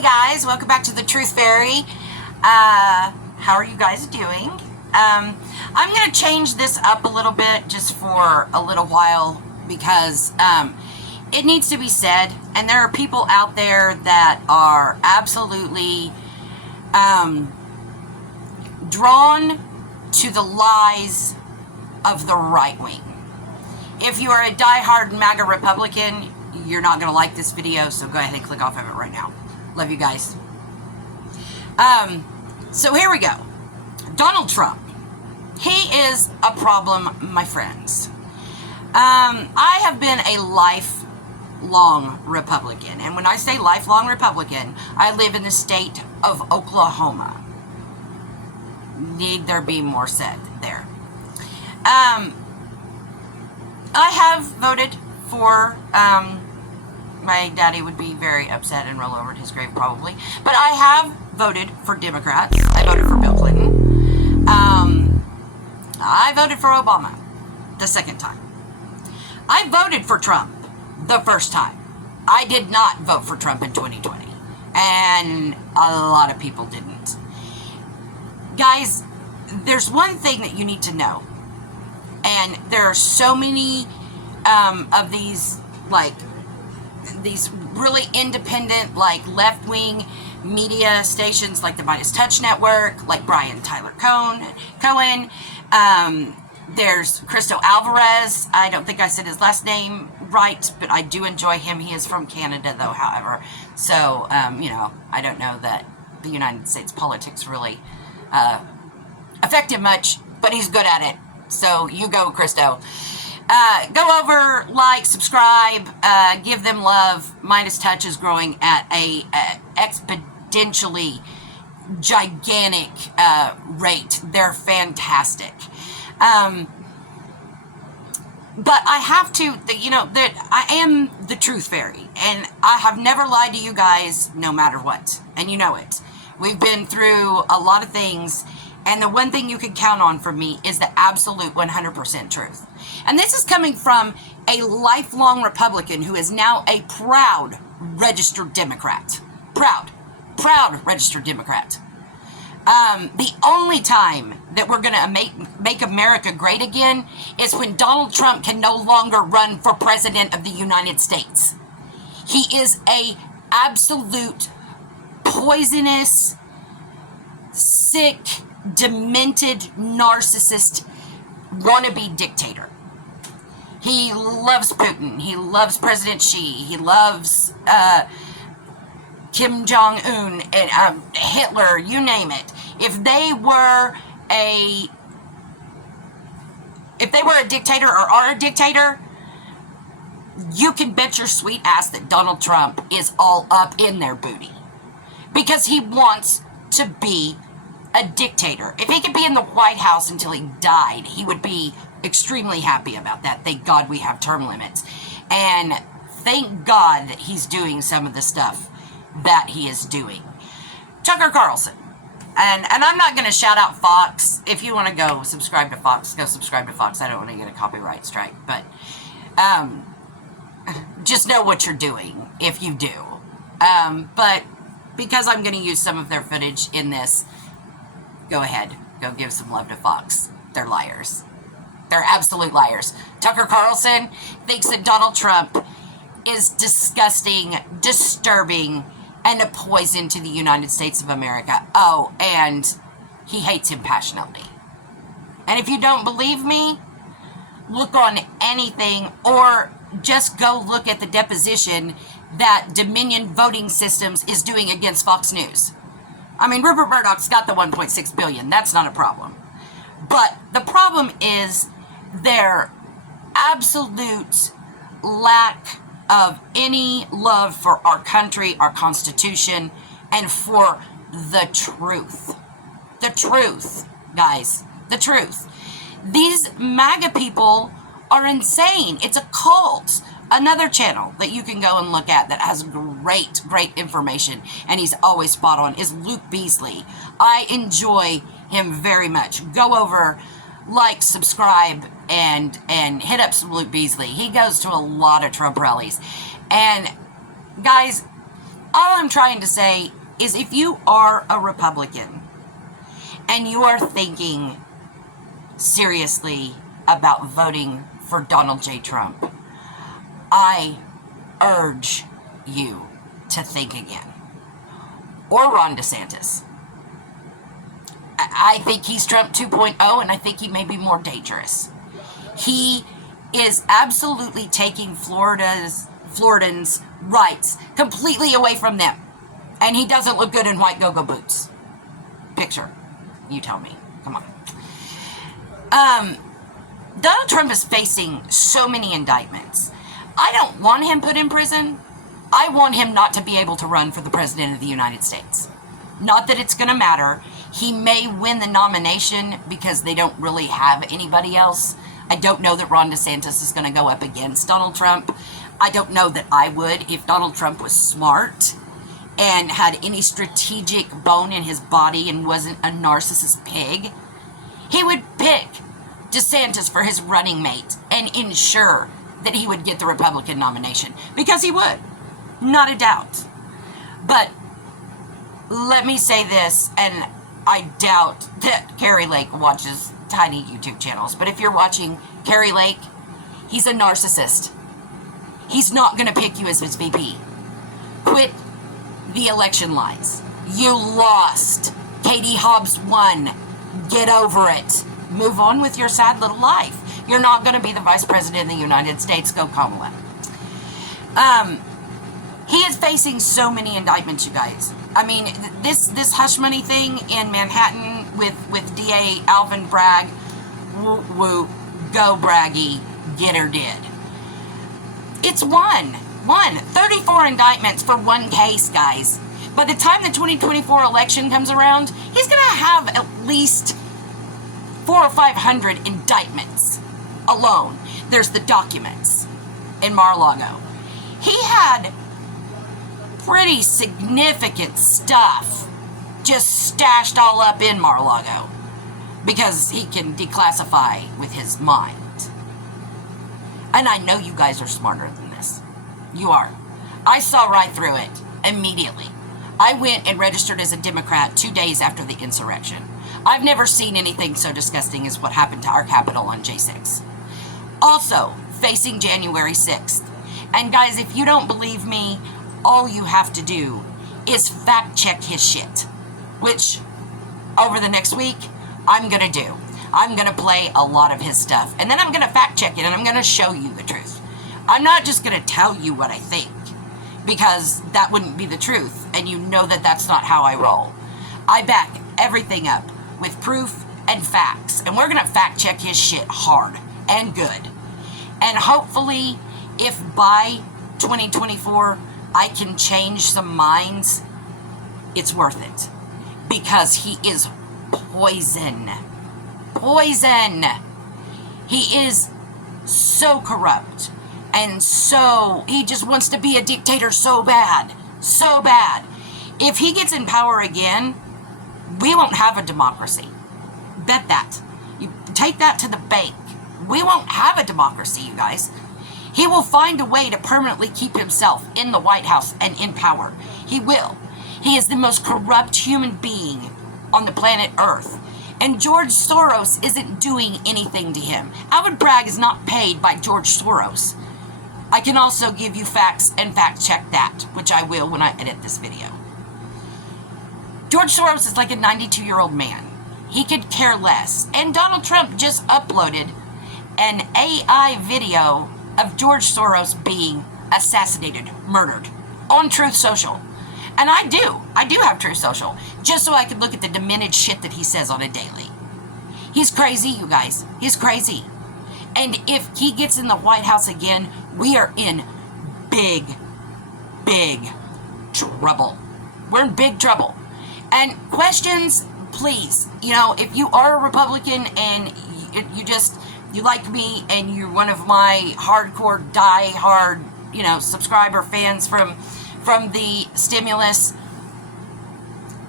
Hey guys, welcome back to the Truth Fairy. How are you guys doing? I'm going to change this up a little bit just for a little while because it needs to be said, and there are people out there that are absolutely drawn to the lies of the right wing. If you are a diehard MAGA Republican, you're not going to like this video, so go ahead and click off of it right now. Love you guys. So here we go. Donald Trump. He is a problem, my friends. I have been a lifelong Republican. And when I say lifelong Republican, I live in the state of Oklahoma. Need there be more said there. I have voted for, my daddy would be very upset and roll over at his grave probably, but I have voted for Democrats. I voted for Bill Clinton. I voted for Obama the second time. I voted for Trump the first time. I did not vote for Trump in 2020, and a lot of people didn't. Guys, there's one thing that you need to know, and there are so many of these, like, these really independent, like, left-wing media stations, like the Midas Touch Network, like Brian Tyler Cohen. There's Cristo Alvarez. I don't think I said his last name right, but I do enjoy him. He is from Canada, though, however. So, you know, I don't know that the United States politics really affect him much, but he's good at it. So, you go, Cristo. Go over, like, subscribe, give them love. Midas Touch is growing at a exponentially gigantic rate. They're fantastic. But I have to, you know, that I am the Truth Fairy, and I have never lied to you guys, no matter what, and you know it. We've been through a lot of things, and the one thing you can count on from me is the absolute 100% truth. And this is coming from a lifelong Republican who is now a proud registered Democrat. Proud registered Democrat. The only time that we're going to make America great again is when Donald Trump can no longer run for president of the United States. He is a absolute poisonous, sick, demented, narcissist, wannabe dictator. He loves Putin. He loves President Xi. He loves Kim Jong-un and Hitler, you name it. If they were a dictator or are a dictator, you can bet your sweet ass that Donald Trump is all up in their booty. Because he wants to be a dictator. If he could be in the White House until he died, he would be extremely happy about that. Thank God we have term limits. And thank God that he's doing some of the stuff that he is doing. Tucker Carlson. And I'm not going to shout out Fox. If you want to go subscribe to Fox, go subscribe to Fox. I don't want to get a copyright strike. But just know what you're doing if you do. But because I'm going to use some of their footage in this, go ahead. Go give some love to Fox. They're liars. They're absolute liars. Tucker Carlson thinks that Donald Trump is disgusting, disturbing, and a poison to the United States of America. Oh, and he hates him passionately. And if you don't believe me, look on anything, or just go look at the deposition that Dominion Voting Systems is doing against Fox News. I mean, Rupert Murdoch's got the $1.6 billion. That's not a problem. But the problem is their absolute lack of any love for our country, our Constitution, and for the truth. The truth, guys. The truth. These MAGA people are insane. It's a cult. Another channel that you can go and look at that has great information, and he's always spot on, is Luke Beasley. I enjoy him very much. Go over, like, subscribe, and hit up Luke Beasley. He goes to a lot of Trump rallies. And, guys, All I'm trying to say is if you are a Republican and you are thinking seriously about voting for Donald J. Trump, I urge you to think again. Or Ron DeSantis. I think he's Trump 2.0, and I think he may be more dangerous. He is absolutely taking Florida's rights completely away from them. And he doesn't look good in white go-go boots. Picture. You tell me. Come on. Donald Trump is facing so many indictments. I don't want him put in prison. I want him not to be able to run for the president of the United States. Not that it's going to matter. He may win the nomination because they don't really have anybody else. I don't know that Ron DeSantis is going to go up against Donald Trump. I don't know that I would if Donald Trump was smart and had any strategic bone in his body and wasn't a narcissist pig. He would pick DeSantis for his running mate and ensure that he would get the Republican nomination. Because he would. Not a doubt. But let me say this, and I doubt that Kari Lake watches tiny YouTube channels. But if you're watching Kari Lake, he's a narcissist. He's not going to pick you as his VP. Quit the election lies. You lost. Katie Hobbs won. Get over it. Move on with your sad little life. You're not going to be the vice president of the United States. Go Kamala. He is facing so many indictments, you guys. I mean, this hush money thing in Manhattan with DA Alvin Bragg, woo, go Braggy, get her did. It's one. 34 indictments for one case, guys. By the time the 2024 election comes around, he's going to have at least 400 or 500 indictments alone. There's the documents in Mar-a-Lago. He had pretty significant stuff just stashed all up in Mar-a-Lago because he can declassify with his mind. And I know you guys are smarter than this. You are. I saw right through it immediately. I went and registered as a Democrat 2 days after the insurrection. I've never seen anything so disgusting as what happened to our Capitol on J6. Also, facing January 6th. And guys, if you don't believe me, all you have to do is fact check his shit. Which, over the next week, I'm going to do. I'm going to play a lot of his stuff. And then I'm going to fact check it and I'm going to show you the truth. I'm not just going to tell you what I think. Because that wouldn't be the truth. And you know that that's not how I roll. I back everything up with proof and facts. And we're going to fact check his shit hard and good. And hopefully, if by 2024 I can change some minds, it's worth it. Because he is poison. Poison. He is so corrupt. And so, he just wants to be a dictator so bad. So bad. If he gets in power again, we won't have a democracy. Bet that. You take that to the bank. We won't have a democracy, you guys. He will find a way to permanently keep himself in the White House and in power. He will. He is the most corrupt human being on the planet Earth. And George Soros isn't doing anything to him. Alvin Bragg is not paid by George Soros. I can also give you facts and fact check that, which I will when I edit this video. George Soros is like a 92-year-old man. He could care less. And Donald Trump just uploaded an AI video of George Soros being assassinated, murdered, on Truth Social. And I do have Truth Social, just so I could look at the demented shit that he says on a daily. He's crazy, you guys. He's crazy. And if he gets in the White House again, we are in big, big trouble. We're in big trouble. And questions, please. You know, if you are a Republican and you like me and you're one of my hardcore, die-hard, subscriber fans from the stimulus,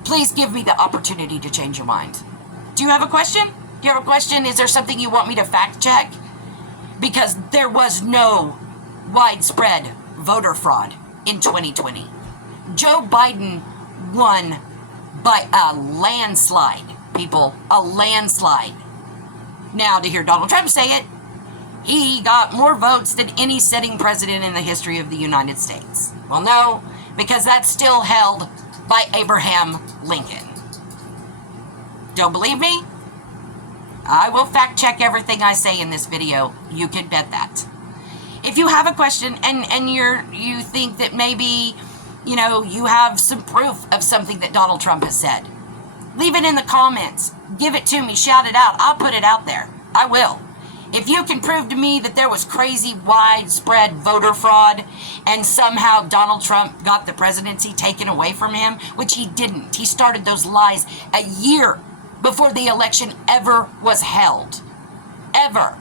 please give me the opportunity to change your mind. Do you have a question? Do you have a question? Is there something you want me to fact check? Because there was no widespread voter fraud in 2020. Joe Biden won by a landslide, people, a landslide. Now, to hear Donald Trump say it, he got more votes than any sitting president in the history of the United States. Well, no, because that's still held by Abraham Lincoln. Don't believe me? I will fact check everything I say in this video. You can bet that. If you have a question and you think that maybe, you have some proof of something that Donald Trump has said, leave it in the comments. Give it to me. Shout it out. I'll put it out there. I will. If you can prove to me that there was crazy, widespread voter fraud and somehow Donald Trump got the presidency taken away from him, which he didn't. He started those lies a year before the election ever was held. Ever.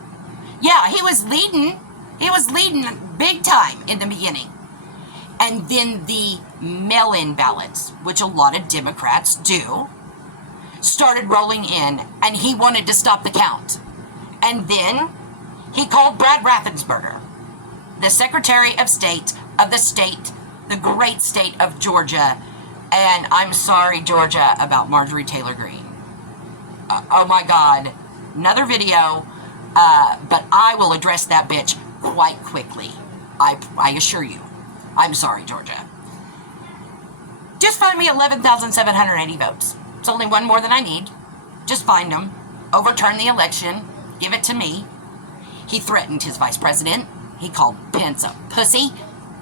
Yeah, he was leading. He was leading big time in the beginning. And then the mail-in ballots, which a lot of Democrats do, started rolling in, and he wanted to stop the count. And then he called Brad Raffensperger, the Secretary of State of the great state of Georgia. And I'm sorry, Georgia, about Marjorie Taylor Greene. Oh my God. Another video, but I will address that bitch quite quickly. I assure you. I'm sorry, Georgia. Just find me 11,780 votes. It's only one more than I need. Just find them. Overturn the election. Give it to me. He threatened his vice president. He called Pence a pussy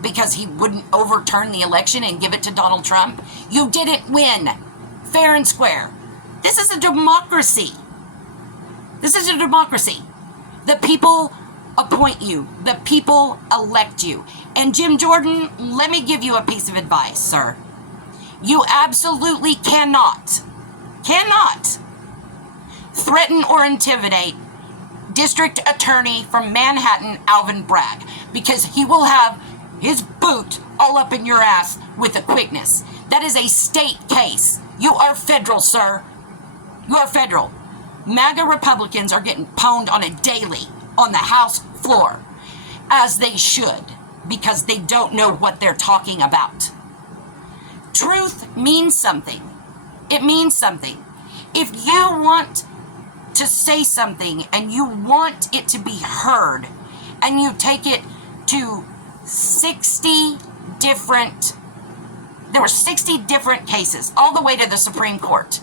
because he wouldn't overturn the election and give it to Donald Trump. You didn't win. Fair and square. This is a democracy. This is a democracy. The people appoint you. The people elect you. And Jim Jordan, let me give you a piece of advice, sir. You absolutely cannot threaten or intimidate District Attorney from Manhattan, Alvin Bragg, because he will have his boot all up in your ass with a quickness. That is a state case. You are federal, sir. You are federal. MAGA Republicans are getting pwned on a daily on the House floor, as they should, because they don't know what they're talking about. Truth means something. It means something. If you want to say something and you want it to be heard and you take it to 60 different, there were 60 different cases all the way to the Supreme Court.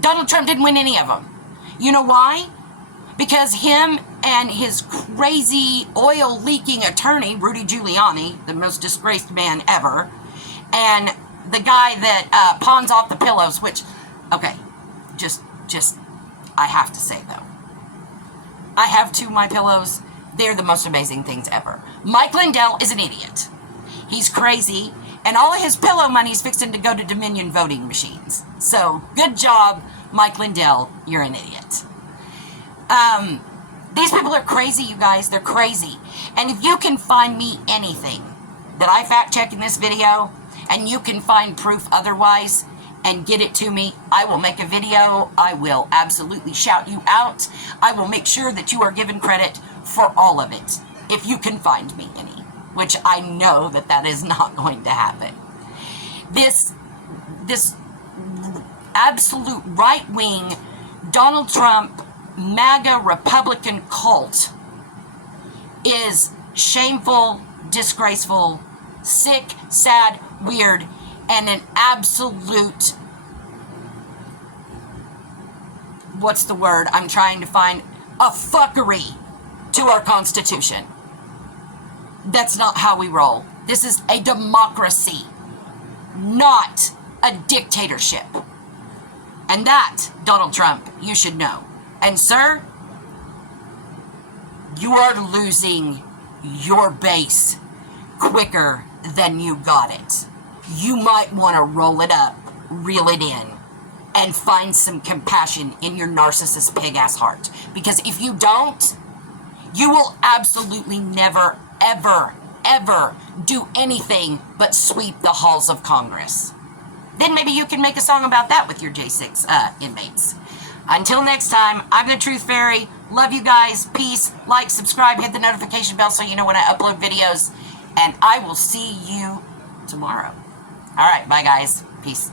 Donald Trump didn't win any of them. You know why? Because him and his crazy oil leaking attorney, Rudy Giuliani, the most disgraced man ever, and the guy that pawns off the pillows, which, okay, just, I have to say though, I have two My Pillows. They're the most amazing things ever. Mike Lindell is an idiot. He's crazy, and all of his pillow money's fixing to go to Dominion voting machines. So, good job, Mike Lindell. You're an idiot. These people are crazy, you guys. They're crazy. And if you can find me anything that I fact check in this video, and you can find proof otherwise, and get it to me, I will make a video. I will absolutely shout you out. I will make sure that you are given credit for all of it, if you can find me any, which I know that that is not going to happen. This absolute right-wing Donald Trump MAGA Republican cult is shameful, disgraceful, sick, sad, weird, and an absolute, what's the word I'm trying to find, a fuckery to our Constitution. That's not how we roll. This is a democracy, not a dictatorship. And that, Donald Trump, you should know. And sir, you are losing your base quicker than you got it. You might want to roll it up, reel it in, and find some compassion in your narcissist pig-ass heart. Because if you don't, you will absolutely never, ever, ever do anything but sweep the halls of Congress. Then maybe you can make a song about that with your J6 inmates. Until next time, I'm the Truth Fairy. Love you guys. Peace. Like, subscribe, hit the notification bell so you know when I upload videos. And I will see you tomorrow. All right, bye guys. Peace.